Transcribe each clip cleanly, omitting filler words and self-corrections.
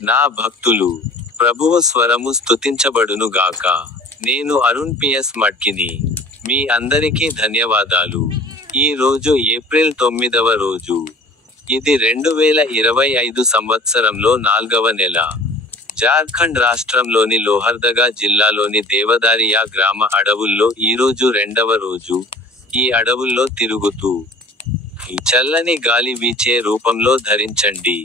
నా భక్తులు ప్రభువు స్వరము స్తుతించబడును గాక. నేను అరుణ్ పిఎస్ మడ్కిని. మీ అందరికీ ధన్యవాదాలు. ఈ రోజు ఏప్రిల్ 9వ రోజు. ఇది 2025 సంవత్సరంలో 4వ నెల. జార్ఖండ్ రాష్ట్రంలోని లోహర్దగా జిల్లాలోని దేవదారియా గ్రామ అడవుల్లో ఈరోజు 2వ రోజు. ఈ అడవుల్లో తిరుగుతూ చల్లని గాలి వీచే రూపంలో ధరించండి.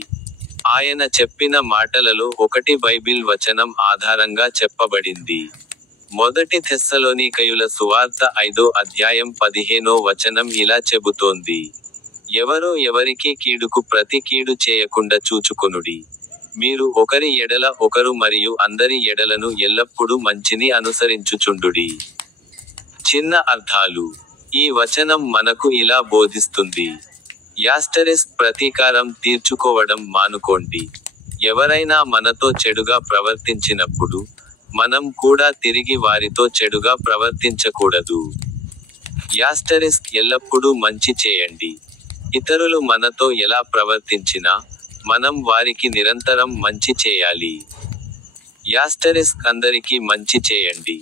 ఆయన చెప్పిన మాటలలో ఒకటి బైబిల్ వచనం ఆధారంగా చెప్పబడింది. మొదటి తెస్సలోనికయుల సువార్త 5వ అధ్యాయం 15వ వచనం ఇలా చెబుతోంది. ఎవరో ఎవరికి కీడుకు ప్రతి కీడు చేయకుండా చూచుకొనుడి. మీరు ఒకరి ఎడల ఒకరు మరియు అందరి ఎడలను ఎల్లప్పుడూ మంచిని అనుసరించుచుండుడి. చిన్న అర్థాలు. ఈ వచనం మనకు ఇలా బోధిస్తుంది. ప్రతీకారం తీర్చుకోవడం మానుకోండి. ఎవరైనా మనతో చెడుగా ప్రవర్తించినప్పుడు, మనం కూడా తిరిగి వారితో చెడుగా ప్రవర్తించకూడదు. ఎల్లప్పుడూ మంచి చేయండి. ఇతరులు మనతో ఎలా ప్రవర్తించినా, మనం వారికి నిరంతరం మంచి చేయాలి. అందరికీ మంచి చేయండి.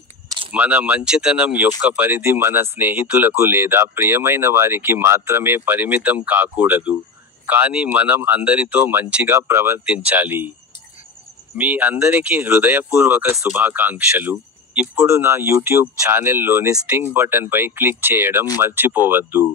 మన మంచితనం యొక్క పరిధి మన స్నేహితులకు లేదా ప్రియమైన వారికి మాత్రమే పరిమితం కాకూడదు, కానీ మనం అందరితో మంచిగా ప్రవర్తించాలి. మీ అందరికీ హృదయపూర్వక శుభాకాంక్షలు. ఇప్పుడు నా యూట్యూబ్ ఛానెల్లోని స్టింగ్ బటన్పై క్లిక్ చేయడం మర్చిపోవద్దు.